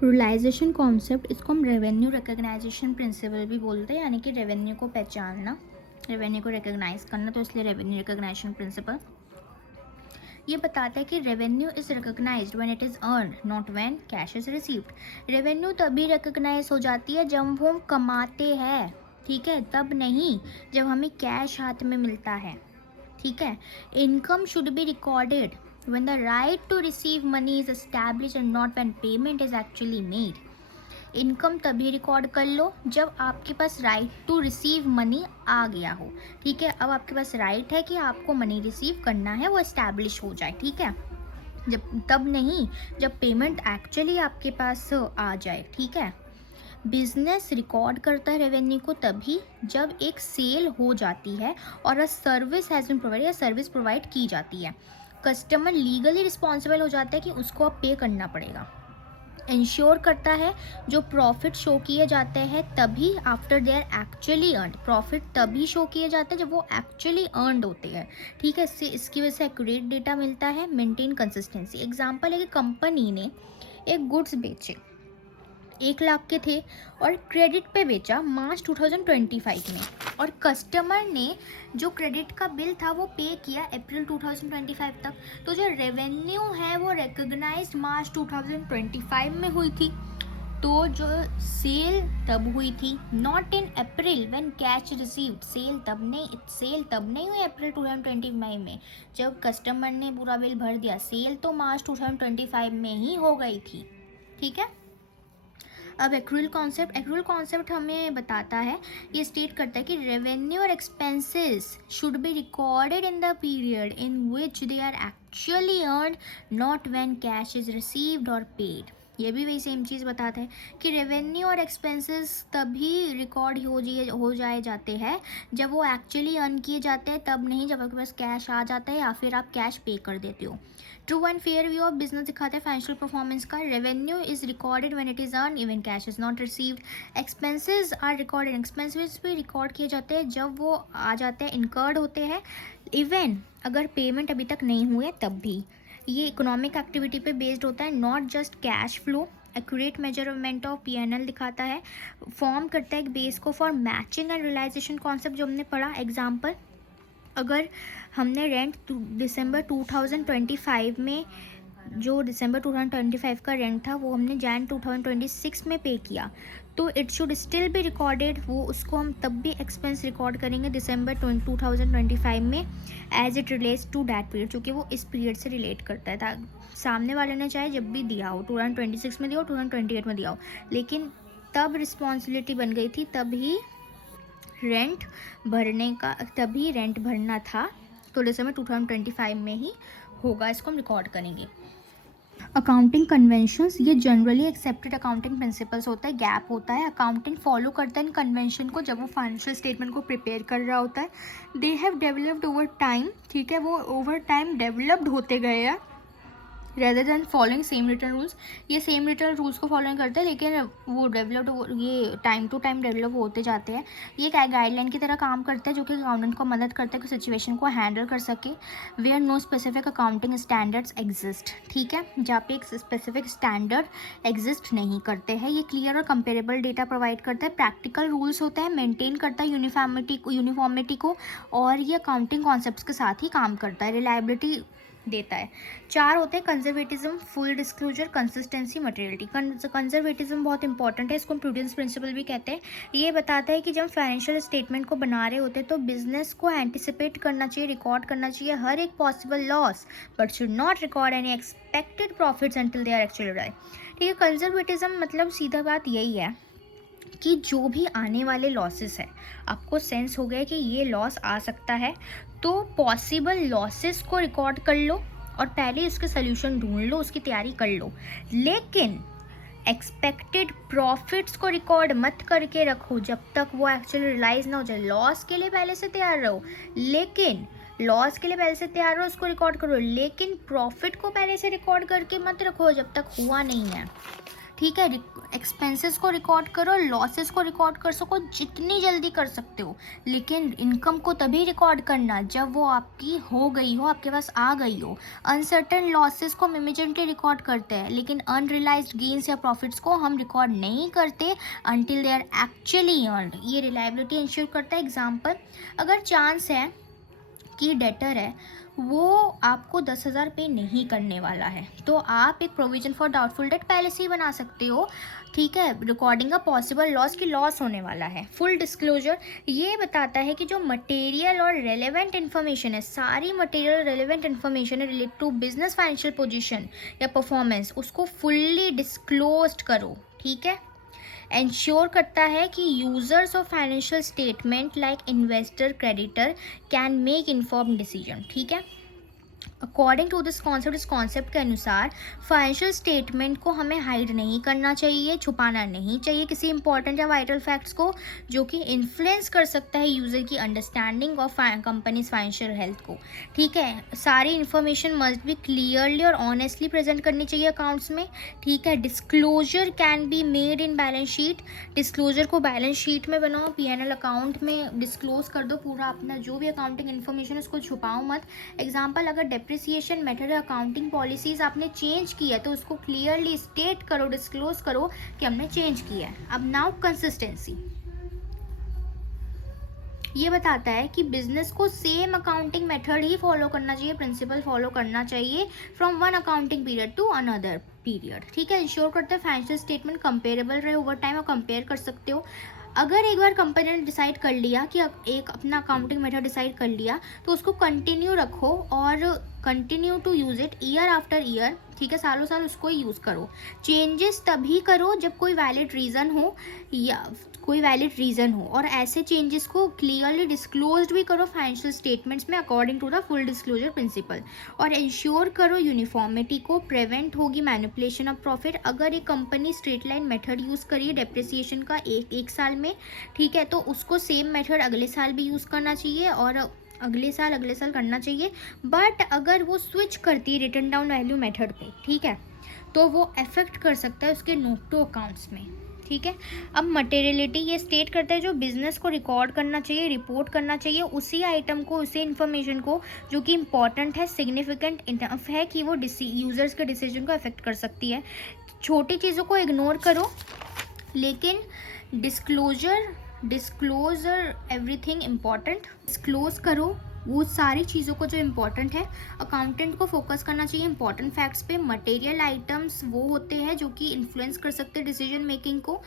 Realisation concept, इसको हम revenue recognisation principal भी बोलते हैं, यानी कि रेवेन्यू को पहचानना, रेवेन्यू को रिकग्नाइज करना, तो इसलिए रेवेन्यू रिकग्नाइजेशन प्रिंसिपल ये बताता है कि revenue is recognised when it is earn, not when cash is received. Revenue तभी रिकग्नाइज हो जाती है जब हम कमाते हैं, ठीक है, तब नहीं जब हमें कैश हाथ में मिलता है, ठीक है। Income should be recorded when the right to receive money is established and not when payment is actually made। Income तभी रिकॉर्ड कर लो जब आपके पास राइट टू रिसीव मनी आ गया हो, ठीक है। अब आपके पास राइट है कि आपको मनी रिसीव करना है, वो एस्टैब्लिश हो जाए, ठीक है। जब तब नहीं जब पेमेंट एक्चुअली आपके पास आ जाए, ठीक है। बिजनेस रिकॉर्ड करता है रेवेन्यू को तभी जब एक सेल हो जाती है और a service has been provide, या सर्विस प्रोवाइड की जाती है। कस्टमर लीगली रिस्पॉन्सिबल हो जाता है कि उसको अब पे करना पड़ेगा। इंश्योर करता है जो प्रॉफिट शो किए जाते हैं तभी after they are actually earned, profit तभी शो किए जाते हैं जब वो एक्चुअली अर्नड होते हैं, ठीक है। इसकी वजह से एक्यूरेट डेटा मिलता है, मेंटेन कंसिस्टेंसी। एग्जांपल है कि कंपनी ने एक गुड्स बेचे, 1 लाख के थे और क्रेडिट पे बेचा मार्च 2025 में, और कस्टमर ने जो क्रेडिट का बिल था वो पे किया अप्रैल 2025 तक। तो जो रेवेन्यू है वो रिकग्नाइज्ड मार्च 2025 में हुई थी, तो जो सेल तब हुई थी, not in April when cash received. Sale तब नहीं हुई अप्रैल 2025 में जब कस्टमर ने पूरा बिल भर दिया, सेल तो मार्च 2025 में ही हो गई थी, ठीक है। अब एक्रूअल कॉन्सेप्ट हमें बताता है, ये स्टेट करता है कि रेवेन्यू और expenses should be recorded in the period in which they are actually earned, not when cash is received और पेड। ये भी वही सेम चीज़ बताता है कि रेवेन्यू और एक्सपेंसेस तभी रिकॉर्ड हो जाए जाते हैं जब वो एक्चुअली अर्न किए जाते हैं, तब नहीं जब आपके पास कैश आ जाता है या फिर आप कैश पे कर देते हो। True and fair view of business दिखाता है फाइनेंशियल परफॉर्मेंस का। Revenue is recorded when it is earn even cash is not received. Expenses are recorded, expenses भी रिकॉर्ड किए जाते हैं जब वो आ जाते हैं, इनकर्ड होते हैं, इवन अगर पेमेंट अभी तक नहीं हुए तब भी। ये इकोनॉमिक एक्टिविटी पे बेस्ड होता है, not just cash flow. Accurate measurement of P&L दिखाता है, फॉर्म करता है एक बेस को for matching and realisation concept जो हमने पढ़ा। एग्जाम्पल, अगर हमने रेंट दिसंबर 2025 में, जो दिसंबर 2025 का रेंट था वो हमने जैन 2026 में पे किया, तो it should still be recorded. वो उसको हम तब भी एक्सपेंस रिकॉर्ड करेंगे दिसंबर 2025 में as it relates to that period, क्योंकि वो इस पीरियड से रिलेट करता है। सामने वाले ने चाहे जब भी दिया हो, 2026 में दिया हो, 2028 में दिया हो, लेकिन तब रिस्पॉन्सिबिलिटी बन गई थी, तभी रेंट भरना था, तो दिसंबर 2025 में ही होगा, इसको हम रिकॉर्ड करेंगे। अकाउंटिंग कन्वेंशंस, ये जनरली एक्सेप्टेड अकाउंटिंग प्रिंसिपल्स होता है, गैप होता है। अकाउंटिंग फॉलो करता है इन कन्वेंशन को जब वो फाइनेंशियल स्टेटमेंट को प्रिपेयर कर रहा होता है। They have developed over time, ठीक है, वो ओवर टाइम डेवलप्ड होते गए हैं rather than following same return rules. ये सेम रिटर्न रूल्स को फॉलो नहीं करते, लेकिन वो डेवलप्ड, ये टाइम टू टाइम डेवलप होते जाते हैं। ये एक गाइडलाइन की तरह काम करता है जो कि अकाउंटेंट को मदद करता है कि सिचुएशन को हैंडल कर सके। Where no specific accounting standards exist, ठीक है, जहाँ पे एक स्पेसिफिक स्टैंडर्ड एग्जिस्ट नहीं करते हैं। ये क्लियर और कंपेरेबल डेटा प्रोवाइड करता है, प्रैक्टिकल रूल्स होते हैं, मेंटेन करता है यूनिफॉर्मिटी को, और ये अकाउंटिंग कॉन्सेप्ट्स के साथ ही काम करता है, रिलायबिलिटी देता है। 4 होते हैं conservatism, full disclosure, consistency, materiality. Conservatism बहुत इंपॉर्टेंट है, इसको हम प्रूडेंस प्रिंसिपल भी कहते हैं। ये बताता है कि जब फाइनेंशियल स्टेटमेंट को बना रहे होते हैं तो बिजनेस को एंटिसिपेट करना चाहिए, रिकॉर्ड करना चाहिए हर एक possible loss, but should not record any expected profits until they are actually right, ठीक है। कंजर्वेटिज्म मतलब सीधा बात यही है कि जो भी आने वाले लॉसेस है, आपको सेंस हो गया कि ये लॉस आ सकता है, तो पॉसिबल लॉसेस को रिकॉर्ड कर लो और पहले उसके सोल्यूशन ढूंढ लो, उसकी तैयारी कर लो। लेकिन एक्सपेक्टेड प्रॉफिट्स को रिकॉर्ड मत करके रखो जब तक वो एक्चुअली रियलाइज ना हो जाए। लॉस के लिए पहले से तैयार रहो, उसको रिकॉर्ड करो, लेकिन प्रॉफिट को पहले से रिकॉर्ड करके मत रखो जब तक हुआ नहीं है, ठीक है, एक्सपेंसेस को रिकॉर्ड करो, लॉसेस को रिकॉर्ड कर सको जितनी जल्दी कर सकते हो, लेकिन इनकम को तभी रिकॉर्ड करना जब वो आपकी हो गई हो, आपके पास आ गई हो। अनसर्टेन लॉसेस को हम इमीडिएटली रिकॉर्ड करते हैं, लेकिन अनरियलाइज्ड गेन्स या प्रॉफिट्स को हम रिकॉर्ड नहीं करते until they are actually earned. ये रिलायबिलिटी इंश्योर करता है। एग्जाम्पल, अगर चांस है कि डेटर है वो आपको 10,000 पे नहीं करने वाला है, तो आप एक प्रोविजन फॉर डाउटफुल डेट पहले से ही बना सकते हो, ठीक है, रिकॉर्डिंग का पॉसिबल लॉस की लॉस होने वाला है। फुल डिस्क्लोजर ये बताता है कि जो मटेरियल और रेलेवेंट इन्फॉर्मेशन है, सारी मटेरियल रेलेवेंट इन्फॉर्मेशन है related to business financial position या परफॉर्मेंस, उसको फुल्ली डिस्क्लोज्ड करो, ठीक है। इंश्योर करता है कि users of financial statement like investor creditor can make inform decision, ठीक है। अकॉर्डिंग टू दिस कॉन्सेप्ट, इस कॉन्सेप्ट के अनुसार फाइनेंशियल स्टेटमेंट को हमें हाइड नहीं करना चाहिए, छुपाना नहीं चाहिए किसी इंपॉर्टेंट या वाइटल फैक्ट्स को जो कि इन्फ्लुएंस कर सकता है यूज़र की understanding of companies financial health को, ठीक है। सारी इन्फॉर्मेशन मस्ट बी क्लियरली और ऑनेस्टली प्रेजेंट करनी चाहिए अकाउंट्स में, ठीक है। Disclosure can be made in balance sheet, disclosure को बैलेंस शीट में बनाओ, P&L अकाउंट में डिस्क्लोज कर दो पूरा अपना जो भी अकाउंटिंग इन्फॉर्मेशन है, उसको छुपाओ मत। एग्जाम्पल, अगर डेप्रिसिएशन मेथड अकाउंटिंग पॉलिसीज आपने चेंज की है तो उसको क्लियरली स्टेट करो, डिस्क्लोज करो कि हमने चेंज किया है। अब नाउ कंसिस्टेंसी ये बताता है कि बिजनेस को सेम अकाउंटिंग मेथड ही फॉलो करना चाहिए, प्रिंसिपल फॉलो करना चाहिए from one accounting period to another period, ठीक है। इंश्योर करते हैं फाइनेंशियल स्टेटमेंट कंपेरेबल रहे ओवर टाइम और कंपेयर कर सकते हो। अगर एक बार कंपनी ने डिसाइड कर लिया कि एक अपना अकाउंटिंग मेथड डिसाइड कर लिया तो उसको कंटिन्यू रखो और continue to use it year after year, ठीक है, सालों साल उसको यूज़ करो। चेंजेस तभी करो जब कोई वैलिड रीज़न हो और ऐसे चेंजेस को क्लियरली डिस्क्लोज्ड भी करो फाइनेंशियल स्टेटमेंट्स में according to the full disclosure principle. और इंश्योर करो यूनिफॉर्मिटी को, प्रिवेंट होगी मैनिपुलेशन ऑफ प्रॉफिट। अगर एक company straight line method use करिए डेप्रिसिएशन का एक साल में, ठीक है, तो उसको सेम मेथड अगले साल भी यूज़ करना चाहिए और अगले साल करना चाहिए। बट अगर वो स्विच करती है रिटर्न डाउन वैल्यू मेथड पे, ठीक है, तो वो अफेक्ट कर सकता है उसके नोट टू अकाउंट्स में, ठीक है। अब मटेरियलिटी ये स्टेट करता है जो बिजनेस को रिकॉर्ड करना चाहिए, रिपोर्ट करना चाहिए उसी आइटम को, उसी इन्फॉर्मेशन को जो कि इंपॉर्टेंट है, सिग्निफिकेंट इनफ है कि वो यूजर्स के डिसीजन को अफेक्ट कर सकती है। छोटी चीज़ों को इग्नोर करो, लेकिन डिस्क्लोजर एवरीथिंग इम्पॉर्टेंट, डिस्क्लोज करो वो सारी चीज़ों को जो इम्पोर्टेंट है। अकाउंटेंट को फोकस करना चाहिए इंपॉर्टेंट फैक्ट्स पे। मटेरियल आइटम्स वो होते हैं जो कि इन्फ्लुएंस कर सकते हैं डिसीजन मेकिंग को,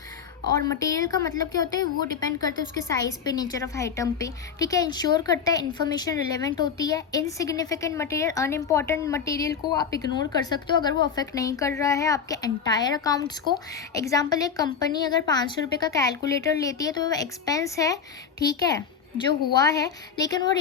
और मटेरियल का मतलब क्या होता है, वो डिपेंड करता है उसके साइज़ पे, नेचर ऑफ आइटम पे, ठीक है। इंश्योर करता है इन्फॉर्मेशन रिलेवेंट होती है। इनसिग्निफिकेंट मटेरियल, अनइम्पॉर्टेंट मटेरियल को आप इग्नोर कर सकते हो अगर वो अफेक्ट नहीं कर रहा है आपके एंटायर अकाउंट्स को। एग्जाम्पल, एक कंपनी अगर 500 रुपये का कैलकुलेटर लेती है तो वो एक्सपेंस है, ठीक है, जो हुआ है, लेकिन वो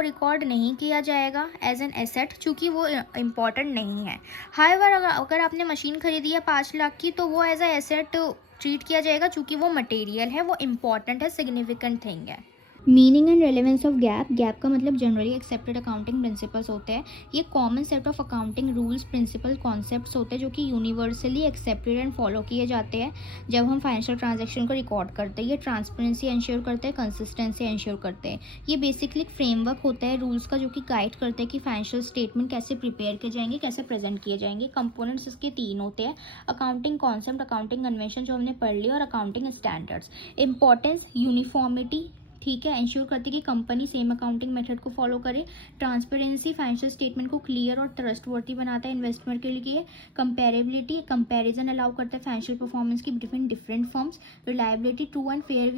रिकॉर्ड नहीं किया जाएगा एज एन एसेट क्योंकि वो इम्पॉर्टेंट नहीं है। हाउएवर अगर आपने मशीन खरीदी है 5 लाख की तो वो एज अ एसेट ट्रीट किया जाएगा क्योंकि वो मटेरियल है, वो इम्पॉर्टेंट है, सिग्निफिकेंट थिंग है। Meaning and relevance of GAAP का मतलब जनरली एक्सेप्टेड अकाउंटिंग प्रिंसिपल्स होते हैं। ये common set of accounting rules, principle, concepts होते हैं जो कि यूनिवर्सली एक्सेप्टेड एंड फॉलो किए जाते हैं जब हम फाइनेंशियल ट्रांजैक्शन को रिकॉर्ड करते हैं। ये ट्रांसपेरेंसी इंश्योर करते हैं, कंसिस्टेंसी इंश्योर करते हैं। ये बेसिकली एक फ्रेमवर्क होता है रूल्स का जो कि गाइड करते हैं कि फाइनेंशियल स्टेटमेंट कैसे प्रिपेयर किए जाएंगे, कैसे प्रेजेंट किए जाएंगे। कंपोनेंट्स इसके 3 होते हैं, अकाउंटिंग कॉन्सेप्ट, अकाउंटिंग कन्वेंशन जो हमने पढ़ लिया, और अकाउंटिंग स्टैंडर्ड्स। इंपॉर्टेंस, यूनिफॉर्मिटी, ठीक है, इंश्योर करती है कि कंपनी सेम अकाउंटिंग मेथड को फॉलो करे। ट्रांसपेरेंसी, फाइनेंशियल स्टेटमेंट को क्लियर और ट्रस्टवर्थी बनाता है इन्वेस्टमेंट के लिए। कंपेरेबिलिटी, कंपैरिजन अलाउ करता है फाइनेंशियल परफॉर्मेंस की between different firms. Reliability, true and fair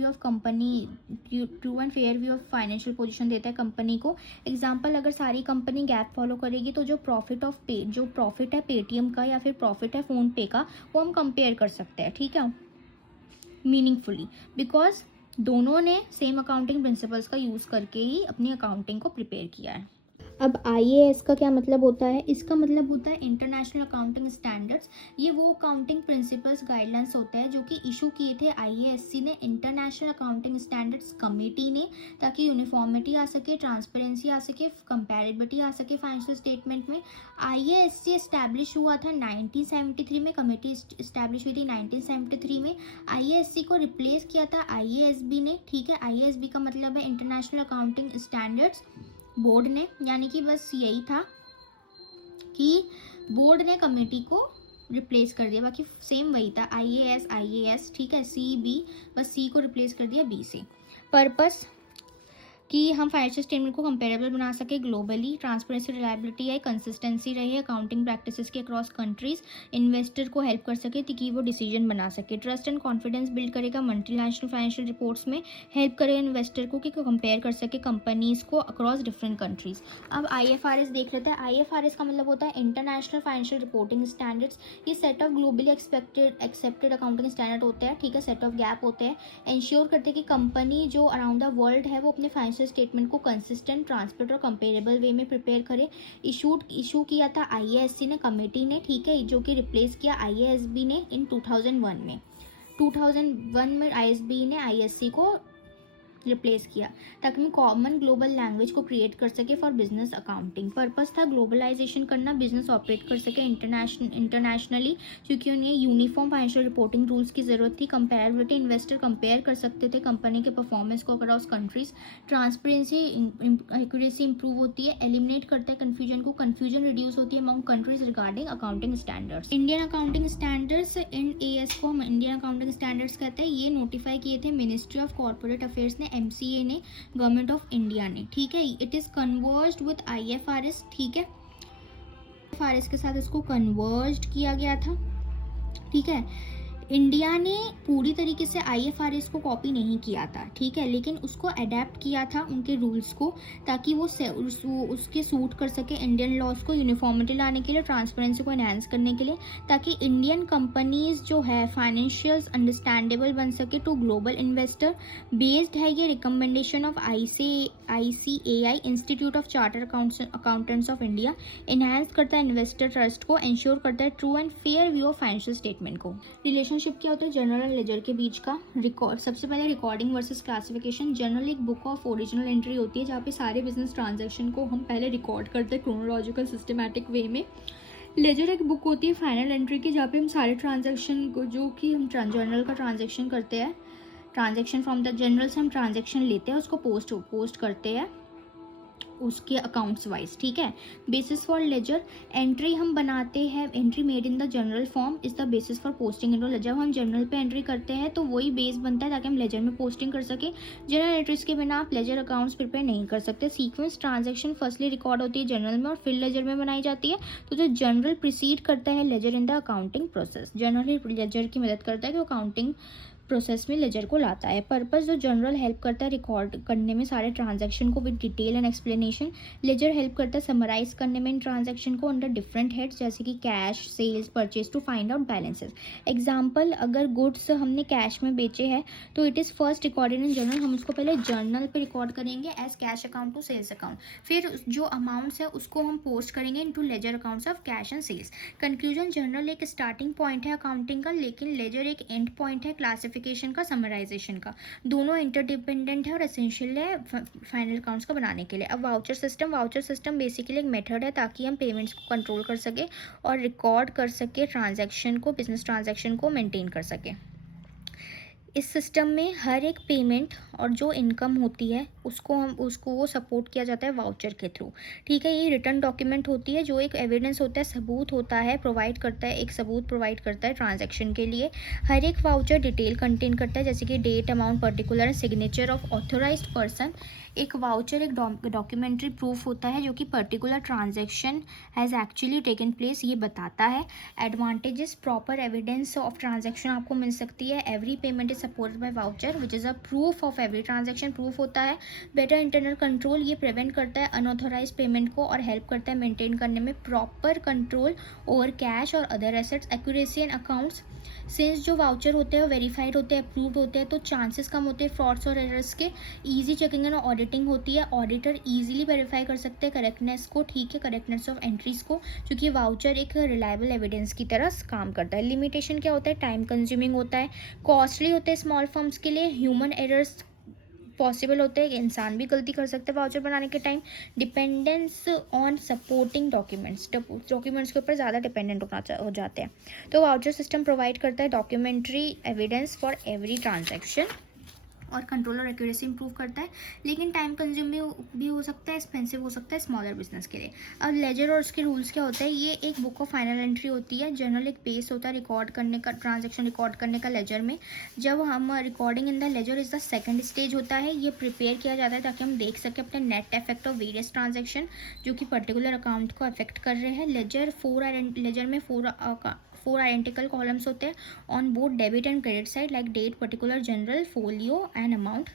view of financial position देता है कंपनी को। एग्जाम्पल, अगर सारी कंपनी गैप फॉलो करेगी तो जो प्रॉफिट है पेटीएम का या फिर प्रॉफिट है फ़ोनपे का, वो हम कंपेयर कर सकते हैं, ठीक है, मीनिंगफुली, बिकॉज दोनों ने सेम अकाउंटिंग प्रिंसिपल्स का यूज़ करके ही अपनी अकाउंटिंग को प्रिपेयर किया है। अब IAS का क्या मतलब होता है? इसका मतलब होता है इंटरनेशनल अकाउंटिंग स्टैंडर्ड्स। ये वो अकाउंटिंग प्रिंसिपल्स गाइडलाइंस होते हैं जो कि इशू किए थे IASC ने, इंटरनेशनल अकाउंटिंग स्टैंडर्ड्स कमेटी ने, ताकि यूनिफॉर्मिटी आ सके, ट्रांसपेरेंसी आ सके, कंपैरेबिलिटी आ सके फाइनेंशियल स्टेटमेंट में। IASC इस्टेब्लिश हुआ था 1973 में, कमेटी इस्टेब्लिश हुई थी 1973 में। IASC को रिप्लेस किया था IASB ने, ठीक है। IASB का मतलब है इंटरनेशनल अकाउंटिंग स्टैंडर्ड्स बोर्ड ने, यानी कि बस यही था कि बोर्ड ने कमेटी को रिप्लेस कर दिया, बाकी सेम वही था, IAS, ठीक है, CB, बस C को रिप्लेस कर दिया B से। पर्पस कि हम फाइनेंशियल स्टेटमेंट को कंपेरेबल बना सके ग्लोबली, ट्रांसपेरेंसी, रिलायबिलिटी है, कंसिस्टेंसी रही, अकाउंटिंग प्रैक्टिसेस के अक्रॉस कंट्रीज, इन्वेस्टर को हेल्प कर सके ताकि वो डिसीजन बना सके, ट्रस्ट एंड कॉन्फिडेंस बिल्ड करेगा, मल्टीनेशनल फाइनेंशियल रिपोर्ट्स में हेल्प करेगा इन्वेस्टर को कि कंपेयर कर सके कंपनीज को अक्रॉस डिफरेंट कंट्रीज। अब IFRS देख लेते हैं। IFRS का मतलब होता है इंटरनेशनल फाइनेंशियल रिपोर्टिंग स्टैंडर्ड्स। ये set of globally accepted accounting standard होते हैं, ठीक है, सेट ऑफ गैप होते हैं। इंश्योर करते हैं कि कंपनी जो अराउंड द वर्ल्ड है वो अपने फाइनेंशियल स्टेटमेंट को कंसिस्टेंट, ट्रांसपेरेंट और कंपेरेबल वे में प्रिपेयर करे। इशू किया था IASC ने, कमेटी ने, ठीक है, जो कि रिप्लेस किया IASB ने इन 2001 में। 2001 में IASB ने IASC को रिप्लेस किया ताकि हम कॉमन ग्लोबल लैंग्वेज को क्रिएट कर सके फॉर बिजनेस अकाउंटिंग। पर्पस था ग्लोबलाइजेशन करना, बिजनेस ऑपरेट कर सके इंटरनेशनली, क्योंकि उन्हें यूनिफॉर्म फाइनेंशियल रिपोर्टिंग रूल्स की ज़रूरत थी। कंपेरेबिलिटी, इन्वेस्टर कंपेयर कर सकते थे कंपनी के परफॉर्मेंस को across countries. Transparency, accuracy improve होती है, एलिमिनेट करता है कन्फ्यूजन को, कन्फ्यूजन रिड्यूस होती है among countries regarding accounting standards. Indian accounting standards, IND-AS को हम इंडियन अकाउंटिंग स्टैंडर्ड्स कहते हैं। ये नोटिफाई किए थे मिनिस्ट्री ऑफ कॉर्पोरेट अफेयर्स ने, MCA ने, गवर्नमेंट ऑफ इंडिया ने, ठीक है। इट इज़ कन्वर्ज्ड विद IFRS, ठीक है, IFRS के साथ इसको कन्वर्ज्ड किया गया था, ठीक है। इंडिया ने पूरी तरीके से IFRS को कॉपी नहीं किया था, ठीक है, लेकिन उसको अडेप्ट किया था उनके रूल्स को, ताकि वो उसके सूट कर सके इंडियन लॉज को, यूनिफॉर्मिटी लाने के लिए, ट्रांसपेरेंसी को एनहांस करने के लिए, ताकि इंडियन कंपनीज जो है फाइनेंशियल्स अंडरस्टैंडेबल बन सके टू ग्लोबल इन्वेस्टर। बेस्ड है ये recommendation of ICAI, institute of charter accountants of India. Enhance करता है इन्वेस्टर ट्रस्ट को, इंश्योर करता है true and fair view of financial statement को। रिलेशनशिप क्या होता है जनरल एंड लेजर के बीच का? रिकॉर्ड, सबसे पहले रिकॉर्डिंग वर्सेस क्लासिफिकेशन। जनरल एक बुक ऑफ ओरिजिनल एंट्री होती है जहाँ पे सारे बिजनेस ट्रांजैक्शन को हम पहले रिकॉर्ड करते हैं क्रोनोलॉजिकल सिस्टमैटिक वे में। लेजर एक बुक होती है फाइनल एंट्री की, जहाँ पे हम सारे ट्रांजैक्शन को, जो कि हम जनरल का ट्रांजैक्शन करते हैं, ट्रांजैक्शन फ्रॉम द जनरल से हम ट्रांजैक्शन लेते हैं, उसको पोस्ट करते हैं उसके अकाउंट्स वाइज, ठीक है। बेसिस फॉर लेजर, एंट्री हम बनाते हैं, entry made in the journal form is the basis for posting into ledger. जब हम जनरल पे एंट्री करते हैं तो वही बेस बनता है ताकि हम लेजर में पोस्टिंग कर सके। जनरल एंट्रीज के बिना आप लेजर अकाउंट्स प्रिपेयर नहीं कर सकते। सीक्वेंस, ट्रांजैक्शन फर्स्टली रिकॉर्ड होती है जनरल में और फिर लेजर में बनाई जाती है। तो जो जनरल प्रिसीड करता है ledger in the accounting process, journal ledger की मदद करता है कि अकाउंटिंग प्रोसेस में लेजर को लाता है। पर्पस, जो जनरल हेल्प करता है रिकॉर्ड करने में सारे ट्रांजैक्शन को with detail and explanation. Ledger help करता है समराइज करने में इन ट्रांजैक्शन को अंडर डिफरेंट हेड्स, जैसे कि cash, sales, purchase, to find out balances. Example, अगर गुड्स हमने कैश में बेचे हैं तो it is first recorded in journal, हम उसको पहले जर्नल पे रिकॉर्ड करेंगे as cash account to sales account. फिर जो अमाउंट्स है उसको हम पोस्ट करेंगे into ledger accounts of cash and sales. Conclusion, journal एक स्टार्टिंग पॉइंट है अकाउंटिंग का, लेकिन लेजर एक एंड पॉइंट है क्लासिफिकेशन का, समराइजेशन का। दोनों इंटरडिपेंडेंट है और एसेंशियल है फाइनल अकाउंट्स का बनाने के लिए। अब वाउचर सिस्टम बेसिकली एक मेथड है ताकि हम पेमेंट्स को कंट्रोल कर सके और रिकॉर्ड कर सके ट्रांजैक्शन को, बिजनेस ट्रांजैक्शन को मेंटेन कर सके। इस सिस्टम में हर एक पेमेंट और जो इनकम होती है उसको वो सपोर्ट किया जाता है वाउचर के थ्रू, ठीक है। ये रिटर्न डॉक्यूमेंट होती है जो एक एविडेंस होता है, सबूत होता है, प्रोवाइड करता है, एक सबूत प्रोवाइड करता है ट्रांजैक्शन के लिए। हर एक वाउचर डिटेल कंटेन करता है, जैसे कि date, amount, particular, signature of authorised person. एक वाउचर एक डॉक्यूमेंट्री प्रूफ होता है जो कि particular transaction has actually taken place, ये बताता है। Advantages, proper evidence of transaction आपको मिल सकती है। Every payment is supported by voucher which is a proof of every transaction, proof होता है। बेटर इंटरनल कंट्रोल, ये प्रिवेंट करता है अनऑथोराइज पेमेंट को और हेल्प करता है मेंटेन करने में प्रॉपर कंट्रोल ओवर कैश और other assets. Accuracy and accounts, since जो वाउचर होते हैं वेरीफाइड होते हैं, अप्रूव्ड होते हैं, तो चांसेस कम होते हैं फ्रॉड्स और एरर्स के। ईजी चेकिंग एंड ऑडिटिंग होती है, ऑडिटर ईजिली वेरीफाई कर सकते हैं करेक्टनेस को, ठीक है, करेक्टनेस ऑफ एंट्रीज को, क्योंकि वाउचर एक रिलायबल एविडेंस की तरह काम करता है। लिमिटेशन क्या होता है, टाइम कंज्यूमिंग होता है, कॉस्टली होते हैं स्मॉल फर्म्स के लिए, ह्यूमन एरर्स पॉसिबल होते हैं, इंसान भी गलती कर सकते हैं वाउचर बनाने के time. Dependence on supporting documents, documents के ऊपर ज़्यादा डिपेंडेंट हो जाते हैं। तो वाउचर सिस्टम प्रोवाइड करता है documentary evidence for every transaction और कंट्रोल और एक्यूरेसी इंप्रूव करता है, लेकिन टाइम कंज्यूमिंग भी हो सकता है, एक्सपेंसिव हो सकता है स्मॉलर बिजनेस के लिए। अब लेजर और उसके रूल्स क्या होता है, ये एक बुक ऑफ फाइनल एंट्री होती है, जनरल एक बेस होता है रिकॉर्ड करने का, ट्रांजैक्शन रिकॉर्ड करने का लेजर में। जब हम recording in the ledger is the second stage होता है, ये प्रिपेयर किया जाता है ताकि हम देख सकें अपने net effect of various transaction जो कि पर्टिकुलर अकाउंट को अफेक्ट कर रहे हैं। लेजर में फोर आइडेंटिकल कॉलम्स होते हैं on both debit and credit side, like date, particular, journal, folio and amount,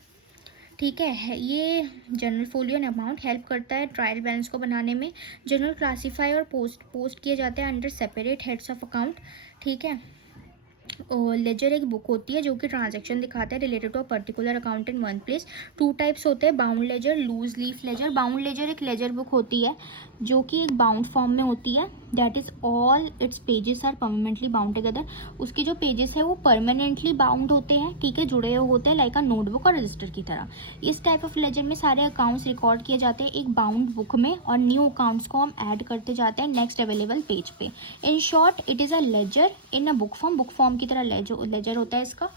ठीक है। ये journal, folio and amount help करता है ट्रायल बैलेंस को बनाने में। जनरल क्लासीफाई और पोस्ट किए जाते हैं under separate heads of account, ठीक है। लेजर एक बुक होती है जो कि ट्रांजैक्शन दिखाता है related to a particular account in one place. Two types होते हैं, bound ledger, loose leaf ledger. Bound ledger एक लेजर बुक होती है जो कि एक बाउंड फॉर्म में होती है, that is all its pages are permanently bound together. उसके जो पेजेस है वो परमानेंटली बाउंड होते हैं, ठीक है, जुड़े हुए होते हैं, लाइक अ नोटबुक और रजिस्टर की तरह। इस टाइप ऑफ लेजर में सारे अकाउंट्स रिकॉर्ड किए जाते हैं एक बाउंड बुक में, और न्यू अकाउंट्स को हम ऐड करते जाते हैं नेक्स्ट अवेलेबल पेज पे। In short it is a ledger in a book form की तरह लेजर होता है इसका,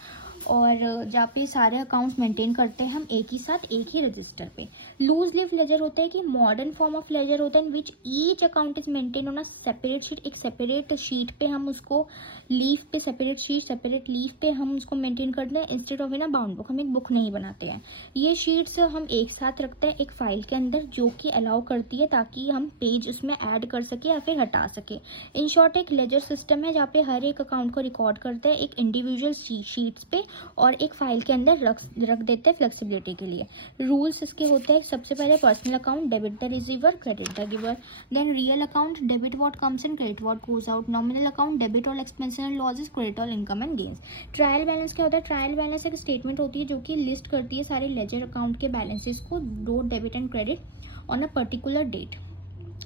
और जहाँ पे सारे अकाउंट्स मेंटेन करते हैं हम एक ही साथ एक ही रजिस्टर पे। लूज लीफ लेजर होता है कि मॉडर्न फॉर्म ऑफ लेजर होता है in which each account is maintain on a separate sheet, एक सेपरेट शीट पे हम उसको लीफ पे, सेपरेट शीट सेपरेट लीफ पे हम उसको मेंटेन करते हैं instead of in a bound book. हम एक बुक नहीं बनाते हैं, ये शीट्स हम एक साथ रखते हैं एक फाइल के अंदर, जो कि अलाउ करती है ताकि हम पेज उसमें ऐड कर सके या फिर हटा सके। इन शॉर्ट एक लेजर सिस्टम है जहाँ पे हर एक अकाउंट को रिकॉर्ड करते हैं एक इंडिविजुअल शीट्स पे और एक फाइल के अंदर रख देते हैं फ्लेक्सिबिलिटी के लिए। रूल्स इसके होते हैं, सबसे पहले personal account, debit the receiver, credit the giver. Then real account, debit what comes in, credit what goes out. Nominal account, debit all expenses and losses, credit all income and gains. Trial balance क्या होता है, trial balance एक statement होती है जो कि list करती है सारे लेजर अकाउंट के बैलेंसेस को, both debit and credit on a particular date,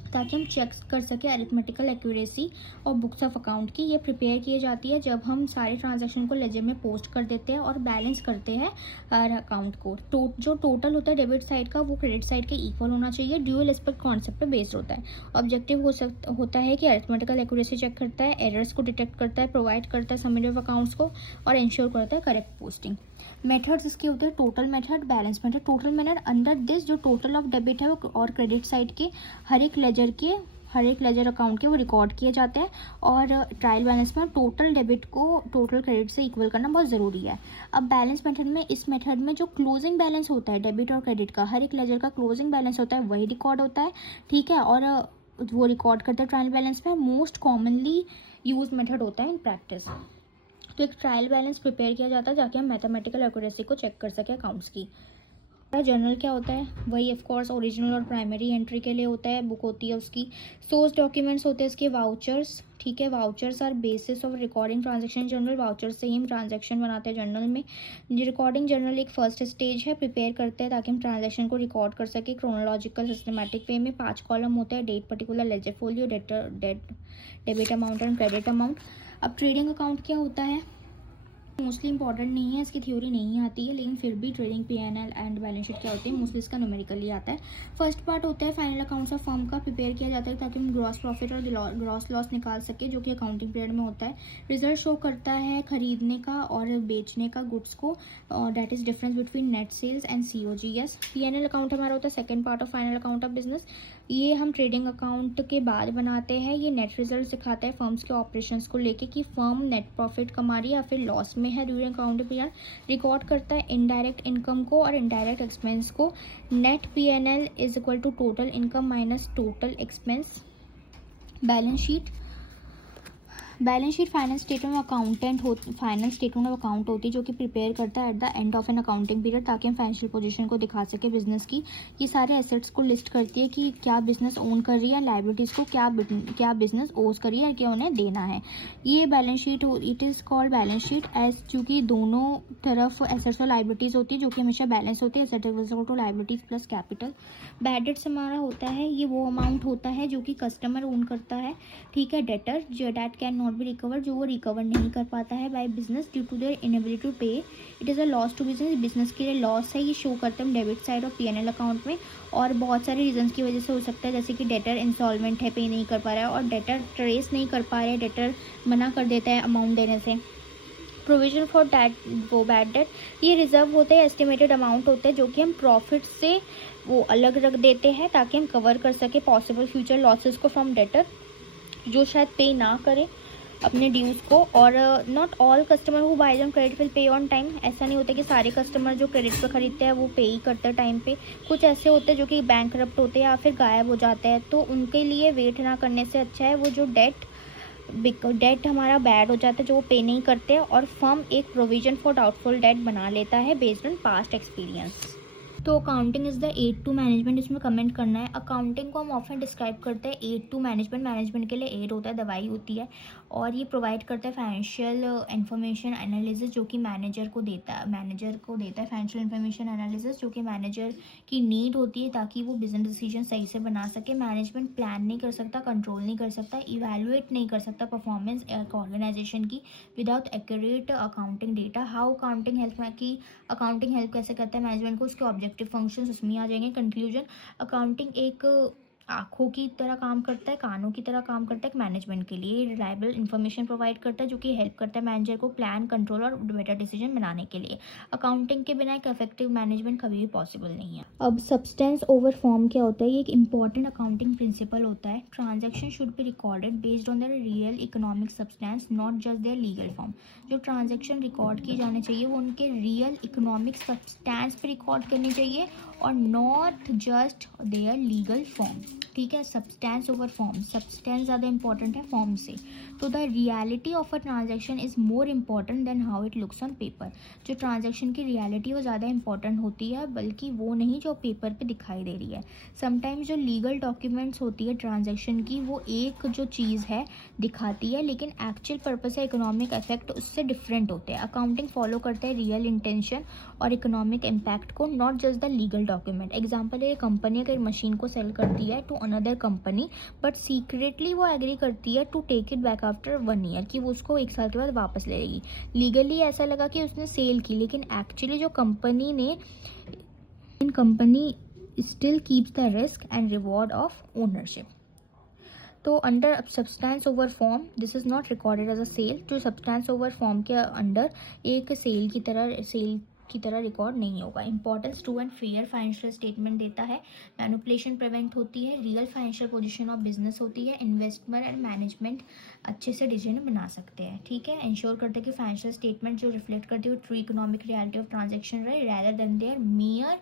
ताकि हम चेक कर सकें अरिथमेटिकल एक्यूरेसी और बुक्स ऑफ अकाउंट की। ये प्रिपेयर की जाती है जब हम सारे ट्रांजैक्शन को लेजर में पोस्ट कर देते हैं और बैलेंस करते हैं हर अकाउंट को। जो टोटल होता है डेबिट साइड का वो क्रेडिट साइड के इक्वल होना चाहिए। ड्यूअल एस्पेक्ट कॉन्सेप्ट पे बेस्ड होता है। ऑब्जेक्टिव होता है कि अरिथमेटिकल एक्यूरेसी चेक करता है, एरर्स को डिटेक्ट करता है, प्रोवाइड करता है समरी ऑफ अकाउंट्स को, और इंश्योर करता है करेक्ट पोस्टिंग। मेथड्स इसके होते हैं, total method, balance method. Total method under this जो टोटल ऑफ डेबिट है और क्रेडिट साइड के हर एक लेजर अकाउंट के वो रिकॉर्ड किए जाते हैं, और ट्रायल बैलेंस में टोटल डेबिट को टोटल क्रेडिट से इक्वल करना बहुत ज़रूरी है। अब बैलेंस मेथड में, इस मेथड में जो क्लोजिंग बैलेंस होता है डेबिट और क्रेडिट का, हर एक लेजर का क्लोजिंग बैलेंस होता है वही रिकॉर्ड होता है, ठीक है, और वो रिकॉर्ड करते हैं ट्रायल बैलेंस में। मोस्ट कॉमनली यूज मेथड होता है इन प्रैक्टिस। तो एक ट्रायल बैलेंस प्रिपेयर किया जाता है ताकि हम मैथमेटिकल एक्यूरेसी को चेक कर सकें अकाउंट्स की। जर्नल क्या होता है, वही ऑफ कोर्स ओरिजिनल और प्राइमरी एंट्री के लिए होता है, बुक होती है उसकी। सोर्स डॉक्यूमेंट्स होते हैं इसके, वाउचर्स, ठीक है, vouchers are basis of recording transaction journal. Voucher से ही हम ट्रांजैक्शन बनाते हैं जर्नल में। रिकॉर्डिंग जर्नल एक फर्स्ट स्टेज है, प्रिपेयर करते हैं ताकि हम ट्रांजैक्शन को रिकॉर्ड कर सके क्रोनोलॉजिकल सिस्टमैटिक वे में। 5 कॉलम होता है, date, particular, ledger, folio, debit amount and credit amount. अब ट्रेडिंग अकाउंट क्या होता है, मोस्टली इंपॉर्टेंट नहीं है, इसकी थ्योरी नहीं आती है, लेकिन फिर भी trading P&L and balance sheet क्या होती है, मोस्टली इसका न्यूमेरिकली आता है। फर्स्ट पार्ट होता है फाइनल अकाउंट्स ऑफ फर्म का, प्रिपेयर किया जाता है ताकि हम ग्रॉस प्रॉफिट और ग्रॉस लॉस निकाल सके, जो कि अकाउंटिंग पीरियड में होता है। रिजल्ट शो करता है खरीदने का और बेचने का गुड्स को, that is difference between net sales and COGS। P&L account हमारा होता है second part of final account of business. ये हम ट्रेडिंग अकाउंट के बाद बनाते हैं। ये नेट रिजल्ट दिखाता है फर्म्स के ऑपरेशंस को लेके कि फर्म नेट प्रॉफिट कमा रही है या फिर लॉस में है ड्यूरिंग अकाउंट पीरियड। रिकॉर्ड करता है इनडायरेक्ट इनकम को और इनडायरेक्ट एक्सपेंस को। Net P&L is equal to total income minus total expense. Balance sheet, balance sheet finance statement of account होती है जो कि प्रिपेयर करता है at the end of an accounting period, ताकि हम फाइनेंशियल पोजीशन को दिखा सके बिजनेस की। ये सारे एसेट्स को लिस्ट करती है कि क्या बिजनेस ओन कर रही है, लाइबिलिटीज़ को क्या बिजनेस ओज कर रही है, क्या उन्हें देना है। ये balance sheet it is called balance sheet as, चूँकि दोनों तरफ एसेट्स और लाइबिलिटीज़ होती है जो कि हमेशा बैलेंस होती है। Asset to liabilities plus capital. Bad debts हमारा होता है, ये वो अमाउंट होता है जो कि कस्टमर ओन करता है, ठीक है। डेटर जो debt can not be recover, जो वो रिकवर नहीं कर पाता है by business due to their inability to pay, it is a loss to business, business के लिए लॉस है, ये शो करते हैं डेबिट साइड और पीएनएल अकाउंट में। और बहुत सारे रीजंस की वजह से हो सकता है, जैसे कि डेटर इंस्टॉलमेंट है, पे नहीं कर पा रहा है, और डेटर ट्रेस नहीं कर पा रहे हैं, डेटर मना कर देता है अमाउंट देने से। प्रोविजन फॉर डैट वो बैड डेट, ये रिजर्व होते हैं, एस्टिमेटेड अमाउंट होते हैं जो कि हम प्रॉफिट से वो अलग रख देते हैं ताकि हम कवर कर सके पॉसिबल फ्यूचर लॉसेस को फ्रॉम डेटर जो शायद पे ना करे अपने ड्यूज़ को। और not all customer who buys on credit will pay on time, ऐसा नहीं होता कि सारे कस्टमर जो क्रेडिट पे खरीदते हैं वो पे ही करते हैं टाइम पे। कुछ ऐसे होते हैं जो कि बैंकरप्ट होते हैं या फिर गायब हो जाते हैं, तो उनके लिए वेट ना करने से अच्छा है वो जो डेट हमारा बैड हो जाता है जो वो पे नहीं करते हैं, और फर्म एक प्रोविजन फॉर डाउटफुल डेट बना लेता है बेस्ड ऑन पास्ट एक्सपीरियंस। तो accounting is the aid to management, इसमें कमेंट करना है। अकाउंटिंग को हम ऑफन डिस्क्राइब करते हैं एड टू मैनेजमेंट, मैनेजमेंट के लिए एड होता है, दवाई होती है, और ये प्रोवाइड करता है फाइनेंशियल इंफॉर्मेशन एनालिसिस जो कि मैनेजर को देता है फाइनेंशियल इंफॉर्मेशन एनालिसिस जो कि मैनेजर की नीड होती है ताकि वो बिजनेस डिसीजन सही से बना सके। मैनेजमेंट प्लान नहीं कर सकता, कंट्रोल नहीं कर सकता, इवैल्यूएट नहीं कर सकता परफॉर्मेंस एक ऑर्गेनाइजेशन की without accurate accounting data. How accounting help कैसे करता है मैनेजमेंट को, उसके ऑब्जेक्टिव फंक्शंस उसमें आ जाएंगे। कंक्लूजन, अकाउंटिंग एक आँखों की तरह काम करता है, कानों की तरह काम करता है मैनेजमेंट के लिए। रिलायबल इन्फॉर्मेशन प्रोवाइड करता है जो कि हेल्प करता है मैनेजर को प्लान, कंट्रोल और बेटर डिसीजन बनाने के लिए। अकाउंटिंग के बिना एक इफेक्टिव मैनेजमेंट कभी भी पॉसिबल नहीं है। अब सब्सटेंस ओवर फॉर्म क्या होता है, ये एक इंपॉर्टेंट अकाउंटिंग प्रिंसिपल होता है। Transaction should be recorded based on their real economic substance, not just their legal form. जो ट्रांजेक्शन रिकॉर्ड किए जाने चाहिए वो उनके रियल इकोनॉमिक सब्सटेंस पे रिकॉर्ड करनी चाहिए और not just their legal form, ठीक है। सब्सटेंस ओवर फॉर्म, सब्सटेंस ज़्यादा इंपॉर्टेंट है फॉर्म से। तो the reality of a transaction is more important than how it looks on paper. जो ट्रांजेक्शन की रियलिटी वो ज़्यादा इंपॉर्टेंट होती है, बल्कि वो नहीं जो पेपर पे दिखाई दे रही है। समटाइम्स जो लीगल डॉक्यूमेंट्स होती है ट्रांजेक्शन की वो एक जो चीज़ है दिखाती है, लेकिन एक्चुअल पर्पस या इकोनॉमिक इफेक्ट उससे डिफरेंट होते हैं। अकाउंटिंग फॉलो करता है रियल इंटेंशन और इकोनॉमिक इम्पैक्ट को, not just the legal document. Example है, कंपनी अगर मशीन को सेल करती है to another company but secretly वो एग्री करती है to take it back after 1 year, कि वो उसको 1 साल के बाद वापस ले लेगी। लीगली ऐसा लगा कि उसने सेल की, लेकिन एक्चुअली जो company still keeps the risk and reward of ownership. तो under substance over form this is not recorded as a sale. जो सब्सटेंस ओवर फॉर्म के अंडर एक सेल की तरह रिकॉर्ड नहीं होगा। Importance true and fair financial statement देता है। मैनिपुलेशन प्रिवेंट होती है। Real financial position of business होती है। इन्वेस्टमेंट एंड मैनेजमेंट अच्छे से डिसीजन बना सकते हैं, ठीक है। इंश्योर करते हैं कि फाइनेंशियल स्टेटमेंट जो रिफ्लेक्ट करती है वो true economic reality of transaction रहे rather than their mere